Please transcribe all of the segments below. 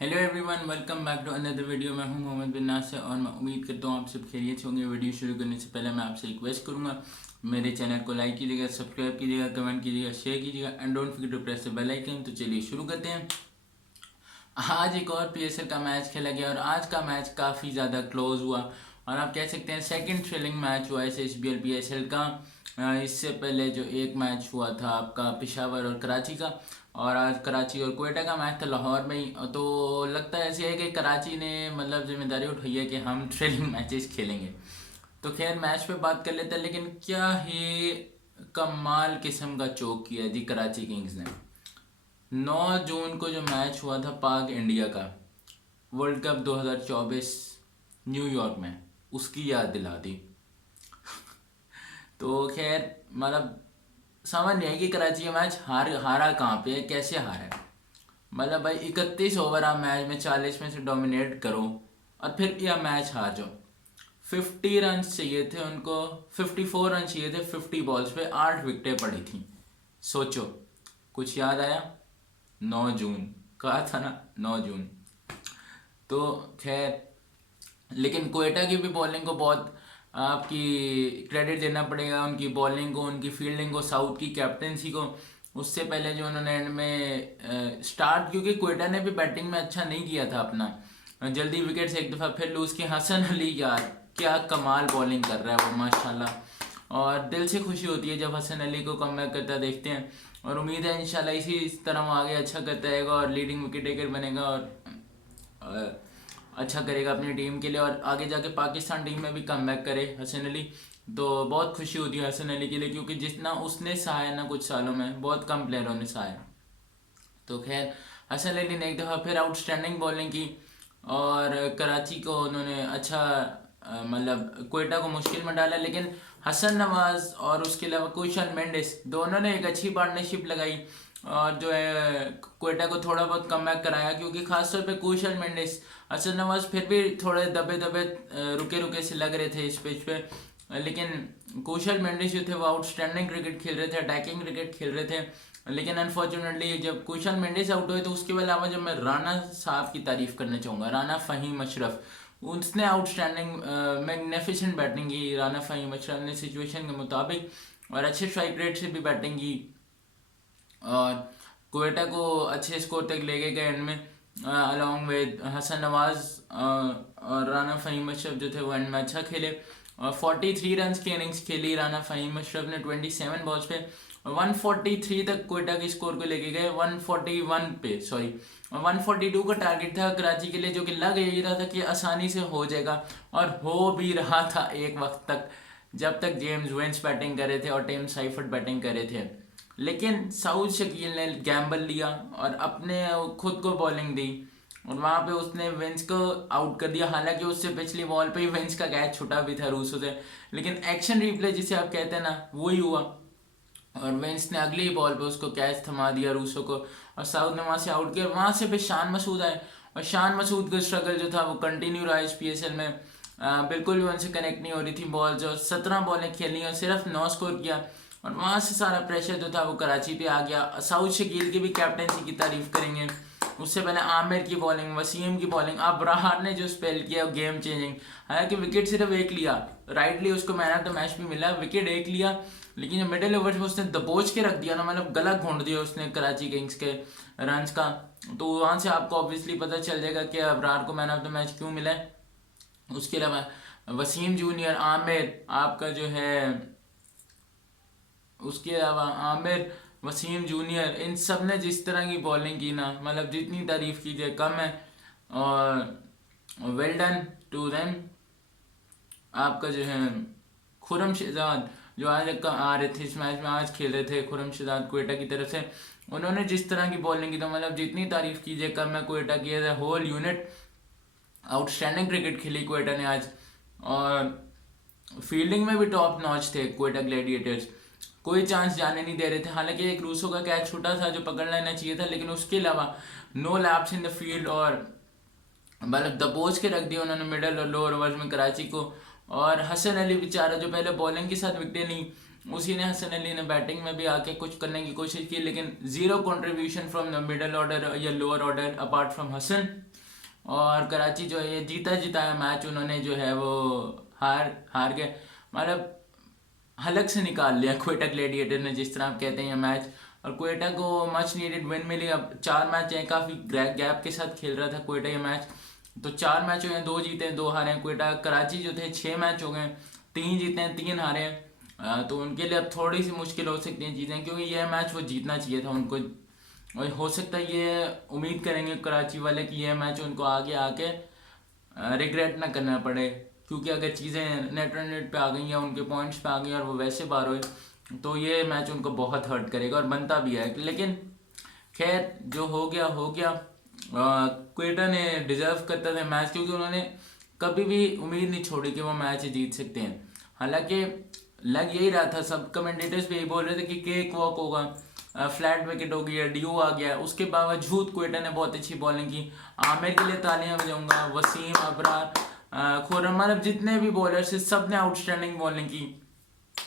Hello everyone, welcome back to another video. मैं हूं मोहम्मद बिन नासिर और मैं उम्मीद करता हूं आप सब खैरियत से होंगे। वीडियो शुरू करने से पहले मैं आपसे रिक्वेस्ट करूंगा, मेरे चैनल को लाइक कीजिएगा, सब्सक्राइब कीजिएगा, कमेंट कीजिएगा, शेयर कीजिएगा and don't forget to press the bell icon. तो चलिए शुरू करते हैं। आज एक और पीएसएल का मैच खेला गया और आज का मैच काफ़ी ज़्यादा क्लोज हुआ और आप कह सकते हैं सेकंड थ्रिलिंग मैच हुआ इस एचबीएल पीएसएल का। इससे पहले जो एक मैच हुआ था आपका पेशावर और कराची का, और आज कराची और कोयटा का मैच था लाहौर में ही। तो लगता है ऐसे है कि कराची ने मतलब जिम्मेदारी उठाई है कि हम थ्रिलिंग मैचेस खेलेंगे। तो खैर मैच पे बात कर लेते हैं, लेकिन क्या ही कमाल किस्म का चौक किया जी कराची किंग्स ने। 9 जून को जो मैच हुआ था पाक इंडिया का वर्ल्ड कप 2024 न्यूयॉर्क में, उसकी याद दिला दी। तो खैर मतलब समझ नहीं आई कि कराची का मैच हारा कहाँ पे है, कैसे हारा है। मतलब भाई 31 ओवर आप मैच में 40 में से डोमिनेट करो और फिर यह मैच हार जाओ। 50 रन चाहिए थे उनको, 54 रन चाहिए थे 50 बॉल्स पे, 8 विकेटें पड़ी थी। सोचो, कुछ याद आया? 9 जून कहा था ना, 9 जून। तो खैर लेकिन कोयटा की भी बॉलिंग को बहुत आपकी क्रेडिट देना पड़ेगा, उनकी बॉलिंग को, उनकी फील्डिंग को, साउथ की कैप्टेंसी को। उससे पहले जो उन्होंने एंड में स्टार्ट, क्योंकि कोयटा ने भी बैटिंग में अच्छा नहीं किया था अपना, जल्दी विकेट्स एक दफ़ा फिर लूज की। हसन अली यार क्या कमाल बॉलिंग कर रहा है वो, माशाल्लाह। और दिल से खुशी होती है जब हसन अली को कमबैक करता देखते हैं, और उम्मीद है इंशाल्लाह इस तरह वो आगे अच्छा करता रहेगा और लीडिंग विकेट टेकर बनेगा और अच्छा करेगा अपनी टीम के लिए, और आगे जाके पाकिस्तान टीम में भी कमबैक करे हसन अली। तो बहुत खुशी होती है हसन अली के लिए, क्योंकि जितना उसने सहाया ना कुछ सालों में बहुत कम प्लेयरों ने सहाया। तो खैर हसन अली ने एक दफ़ा फिर आउटस्टैंडिंग बॉलिंग की और कराची को उन्होंने अच्छा मतलब कोयटा को मुश्किल में डाला। लेकिन हसन नवाज और उसके अलावा कुशल मेंडिस दोनों ने एक अच्छी पार्टनरशिप लगाई और जो है कोयटा को थोड़ा बहुत कमबैक कराया, क्योंकि खासतौर पे कुशल मेंडिस, हसन नवाज फिर भी थोड़े दबे दबे रुके रुके से लग रहे थे इस पिच पे। लेकिन कुशल मेंडिस जो थे वो आउटस्टैंडिंग क्रिकेट खेल रहे थे, अटैकिंग क्रिकेट खेल रहे थे। लेकिन अनफॉर्चुनेटली जब कुशल मेंडिस आउट हुए तो उसके अलावा जब मैं राना साहब की तारीफ करना चाहूँगा, राना फ़हीम अशरफ, उसने आउटस्टैंडिंग मैग्निफिसेंट बैटिंग की। राना फ़हीम अशरफ ने सिचुएशन के मुताबिक और अच्छे स्ट्राइक रेट से भी बैटिंग की और कोयटा को अच्छे स्कोर तक ले गए एंड में, अलॉन्ग विद हसन नवाज और राना फ़हीम अशरफ जो थे वो एंड में अच्छा खेले और 43 रन की इनिंग्स खेली राना फ़हीम अशरफ ने 27 बॉल्स पे। 143 तक कोयटा के स्कोर को लेके गए, 141 पे सॉरी, 142 का टारगेट था कराची के लिए, जो कि लग यही रहा था कि आसानी से हो जाएगा और हो भी रहा था एक वक्त तक, जब तक जेम्स वेंस बैटिंग कर रहे थे और टिम साइफर्ट बैटिंग कर रहे थे। लेकिन साउथ शकील ने गैम्बल लिया और अपने खुद को बॉलिंग दी और वहाँ पे उसने वेंस को आउट कर दिया। हालांकि उससे पिछली बॉल पे ही वेंस का कैच छुटा भी था रूसो से, लेकिन एक्शन रिप्ले जिसे आप कहते हैं ना, वही हुआ और वेंस ने अगली ही बॉल पे उसको कैच थमा दिया रूसो को और साउथ ने वहाँ से आउट किया। वहाँ से फिर शान मसूद आए और शान मसूद का स्ट्रगल जो था वो कंटिन्यू रहा इस पीएसएल में। बिल्कुल भी उनसे कनेक्ट नहीं हो रही थी बॉल, जो 17 बॉलें खेली और सिर्फ 9 स्कोर किया और वहाँ से सारा प्रेशर जो था वो कराची पे आ गया। साउथ शकील की भी कैप्टनसी की तारीफ करेंगे, उससे पहले आमिर की बॉलिंग, वसीम की बॉलिंग, अब्राहर ने जो स्पेल किया गेम चेंजिंग। हालांकि विकेट सिर्फ एक लिया, राइटली उसको मैन ऑफ द मैच भी मिला, विकेट एक लिया, लेकिन मिडिल ओवर में उसने दबोच के रख दिया ना, मतलब गला घोंट दिया उसने कराची किंग्स के रन्स का। तो वहाँ से आपको ऑब्वियसली पता चल जाएगा कि अब्रार को मैन ऑफ द मैच क्यों मिला है। उसके अलावा वसीम जूनियर, आमिर आपका जो है, उसके अलावा आमिर, वसीम जूनियर, इन सब ने जिस तरह की बॉलिंग की ना, मतलब जितनी तारीफ कीजिए कम है। और वेल डन टू देम। आपका जो है खुरम शहजाद जो आज आ रहे थे इस मैच में, आज खेल रहे थे खुरम शहजाद कोयटा की तरफ से, उन्होंने जिस तरह की बॉलिंग की तो मतलब जितनी तारीफ कीजिए कम है कोयटा की। As a whole unit outstanding cricket खेली कोयटा ने आज और फील्डिंग में भी टॉप नॉच थे कोयटा ग्लैडिएटर्स, कोई चांस जाने नहीं दे रहे थे। हालांकि एक रूसो का कैच छूटा था जो पकड़ लेना चाहिए था, लेकिन उसके अलावा no lapse in the field और मतलब दबोच के रख दिया उन्होंने मिडल और लोअर ओवर्स में कराची को। और हसन अली बेचारा जो पहले बॉलिंग के साथ विकटें ली, उसी ने हसन अली ने बैटिंग में भी आके कुछ करने की कोशिश की, लेकिन zero contribution from the middle order या lower order apart from Hasan. और कराची जो है ये जीता जिताया मैच उन्होंने जो है वो हार हार गए, मतलब हलक से निकाल लिया क्वेटा ग्लैडिएटर ने, जिस तरह आप कहते हैं ये मैच। और क्वेटा को मच नीडेड विन मिली। अब 4 मैच हैं, काफ़ी गैप के साथ खेल रहा था क्वेटा ये मैच। तो 4 मैच हुए हैं, 2 जीते हैं 2 हारे हैं क्वेटा। कराची जो थे 6 मैच हो गए, 3 जीते हैं 3 हारे हैं। तो उनके लिए अब थोड़ी सी मुश्किल हो सकती है चीज़ें, क्योंकि यह मैच वो जीतना चाहिए था उनको। और हो सकता है ये उम्मीद करेंगे कराची वाले कि यह मैच उनको आगे आके रिग्रेट ना करना पड़े, क्योंकि अगर चीज़ें नेट रन रेट पे आ गई या उनके पॉइंट्स पे आ गई और वो वैसे बाहर हुए तो ये मैच उनको बहुत हर्ट करेगा और बनता भी है। लेकिन खैर जो हो गया हो गया। क्वेटा ने डिजर्व करता था मैच, क्योंकि उन्होंने कभी भी उम्मीद नहीं छोड़ी कि वो मैच जीत सकते हैं। हालांकि लग यही रहा था, सब कमेंटेटर्स भी यही बोल रहे थे कि केक वॉक होगा, फ्लैट विकेट हो गया, ड्यू आ गया। उसके बावजूद क्वेटा ने बहुत अच्छी बॉलिंग की। आमिर के लिए तालियां बजाऊंगा, वसीम, अबरार, खुर्रम, मतलब जितने भी बॉलर्स थे सब ने आउटस्टैंडिंग बॉलिंग की।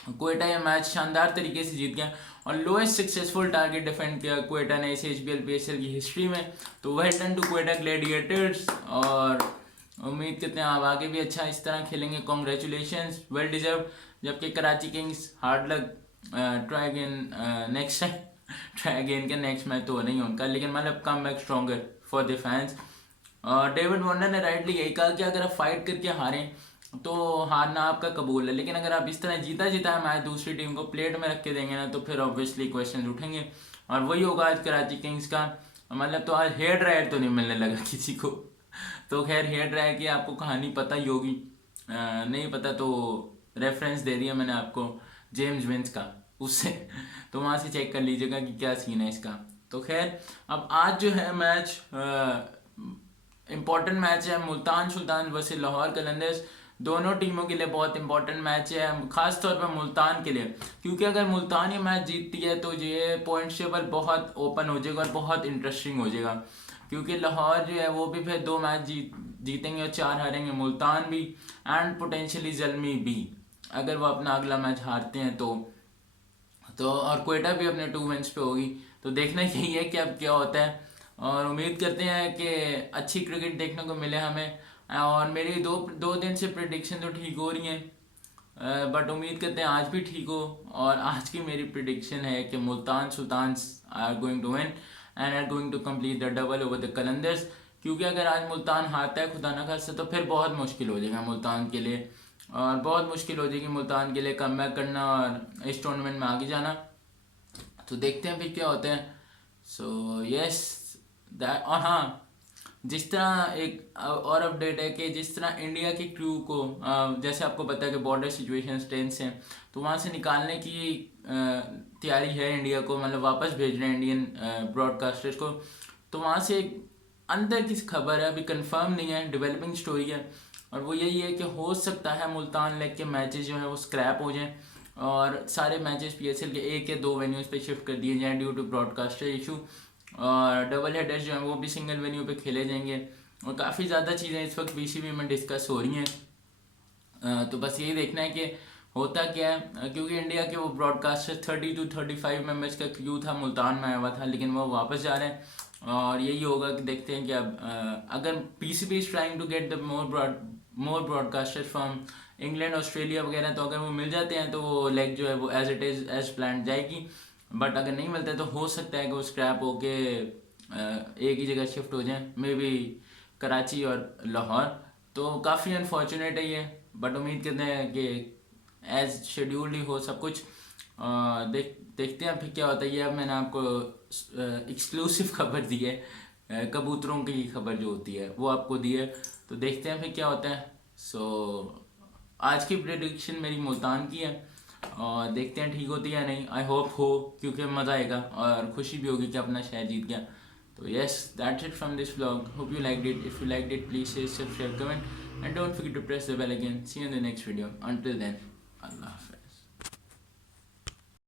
क्वेटा ये मैच शानदार तरीके से जीत गया और लोएस्ट सक्सेसफुल टारगेट डिफेंड किया क्वेटा ने इस HBL PSL की हिस्ट्री में। तो well done to Quetta gladiators, और उम्मीद करते हैं आप आगे भी अच्छा इस तरह खेलेंगे। Congratulations, well deserve. जबकि Karachi Kings hard luck, try again next time. Try again के नेक्स्ट मैच तो नहीं उनका, लेकिन मतलब come back stronger for the fans. David Warner ने राइटली यही कहा कि अगर आप फाइट करके हारें तो हारना आपका कबूल है, लेकिन अगर आप इस तरह जीता जीता मैच दूसरी टीम को प्लेट में रख के देंगे ना तो फिर ऑब्वियसली क्वेश्चन उठेंगे। और वही होगा आज कराची किंग्स का। मतलब तो आज हेयर ड्रायर तो नहीं मिलने लगा किसी को। तो खैर हेयर ड्रायर की आपको कहानी पता ही होगी, नहीं पता तो रेफरेंस दे दिया मैंने आपको जेम्स विंस का, उससे तो वहाँ से चेक कर लीजिएगा कि क्या सीन है इसका। तो खैर अब आज जो है मैच इम्पॉर्टेंट मैच है, मुल्तान सुल्तान वर्सेस लाहौर कलंदर्स। दोनों टीमों के लिए बहुत इंपॉर्टेंट मैच है, खास तौर पर मुल्तान के लिए, क्योंकि अगर मुल्तान ये मैच जीतती है तो ये पॉइंट टेबल बहुत ओपन हो जाएगा और बहुत इंटरेस्टिंग हो जाएगा। क्योंकि लाहौर जो है वो भी फिर 2 मैच जीतेंगे और 4 हारेंगे, मुल्तान भी एंड पोटेंशियली जल्मी भी, अगर वो अपना अगला मैच हारते हैं तो और क्वेटा भी अपने 2 विन्स पे होगी। तो देखना यही है कि अब क्या होता है, और उम्मीद करते हैं कि अच्छी क्रिकेट देखने को मिले हमें। और मेरी दो दिन से प्रिडिक्शन तो ठीक हो रही हैं, बट उम्मीद करते हैं आज भी ठीक हो। और आज की मेरी प्रिडिक्शन है कि Multan sultans are going to win and are going to complete the double over the Qalandars. क्योंकि अगर आज मुल्तान हारता है खुदा ना खास्ता तो फिर बहुत मुश्किल हो जाएगा मुल्तान के लिए, और बहुत मुश्किल हो जाएगी मुल्तान के लिए कमबैक करना और इस टूर्नामेंट में आगे जाना। तो देखते हैं फिर क्या होते हैं। So yes that. और हाँ, जिस तरह एक और अपडेट है कि जिस तरह इंडिया के क्रू को जैसे आपको पता है कि बॉर्डर सिचुएशन टेंस हैं, तो वहाँ से निकालने की तैयारी है इंडिया को, मतलब वापस भेज रहे हैं इंडियन ब्रॉडकास्टर्स को। तो वहाँ से एक अंदर की खबर है, अभी कंफर्म नहीं है, डेवलपिंग स्टोरी है, और वो यही है कि हो सकता है मुल्तान लेक के मैचेस जो है वो स्क्रैप हो जाएं और सारे मैचेस PSL के 1 या 2 वेन्यूज़ पे शिफ्ट कर दिए जाएं ड्यू टू ब्रॉडकास्टर इशू, और डबल हेडर्स जो हैं वो भी सिंगल वेन्यू पे खेले जाएंगे। और काफ़ी ज़्यादा चीज़ें इस वक्त BCB में डिस्कस हो रही हैं। तो बस यही देखना है कि होता क्या है, क्योंकि इंडिया के वो ब्रॉडकास्टर 30 to 35 मेंबर्स का क्यू था, मुल्तान में आया हुआ था, लेकिन वो वापस जा रहे हैं। और यही होगा कि देखते हैं कि अब अगर PCB is trying to get the more broadcaster from England Australia वगैरह, तो अगर वो मिल जाते हैं तो वो लेग जो है वो as it is as plan जाएगी। बट अगर नहीं मिलता है तो हो सकता है कि वो स्क्रैप होके एक ही जगह शिफ्ट हो जाए, मे बी कराची और लाहौर। तो काफ़ी अनफॉर्चुनेट है ये, बट उम्मीद करते हैं कि एज शेड्यूल्ड ही हो सब कुछ। देखते हैं फिर क्या होता है। ये अब मैंने आपको एक्सक्लूसिव खबर दी है, कबूतरों की खबर जो होती है वो आपको दी है, तो देखते हैं फिर क्या होता है। सो आज की प्रेडिक्शन मेरी मुल्तान की है, और देखते हैं ठीक होती है या नहीं। आई होप हो, क्योंकि मज़ा आएगा और खुशी भी होगी कि अपना शहर जीत गया। तो yes, that's it from this vlog, hope you liked it. If you liked it please share, subscribe, comment, and don't forget to press the bell again. See you in the next video. Until then, Allah Hafiz.